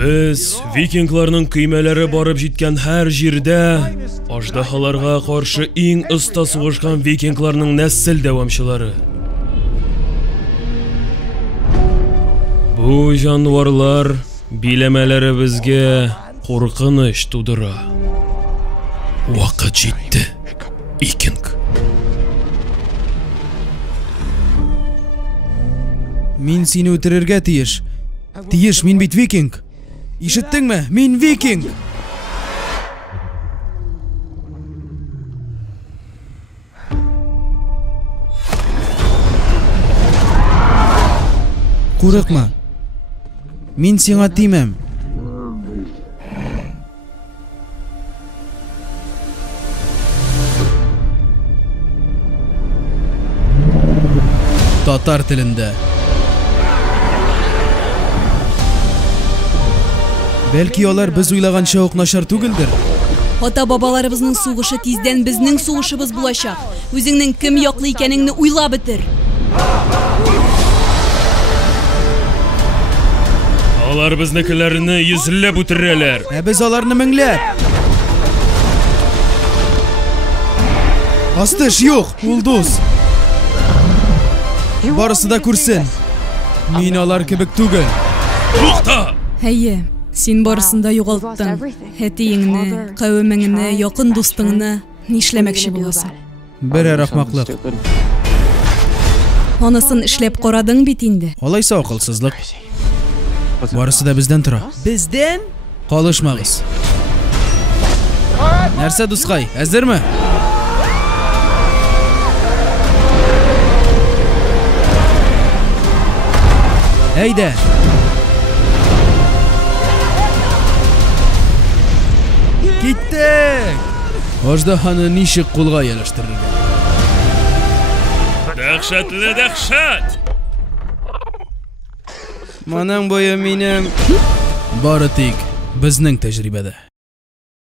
Biz викингларның көймәләре барып җиткән һәр җирдә аждаһаларга каршы иң оста сугышкан викингларның нәсел дәвамчылары. Бу җанварлар биләмәләребезгә куркыныч тудыра. Вакыт җитте, викинг. Мин сине үтерергә тиеш. Тиеш, мин бит викинг. Ишеттеңме? Мин викинг. Курыкма. Мин сиңа тимәм. Татар телендә. Бәлки алар без уйлаганча ук начар түгелдер. Ата-бабаларыбызның сугышы тиздән безнең сугышыбыз булачак. Үзеңнең кем яклы икәнеңне уйлап бетер. Алар безнекеләрне йөзләп үтерәләр. Ә без аларны меңләп. Астыш юк, ул дус. Барысы да күрсен. Мин алар кебек түгел. Тукта! Әйе, син барысында югалттың. Әтиеңне, кавемеңне, якын дустыңны нишләмәкче буласың? Бер рахмаклык. Анысын эшләп карадың бит инде. Алайса акылсызлык. Барысы да бездән тора. Бездән? Калышмагыз. Нәрсә, дускай, әзерме? Әйдә. Киттек! Аждаһаны ничек кулга ялыштырырга? Дәһшәтле дәһшәт! Моның буе минем бары тик безнең тәҗрибәдә.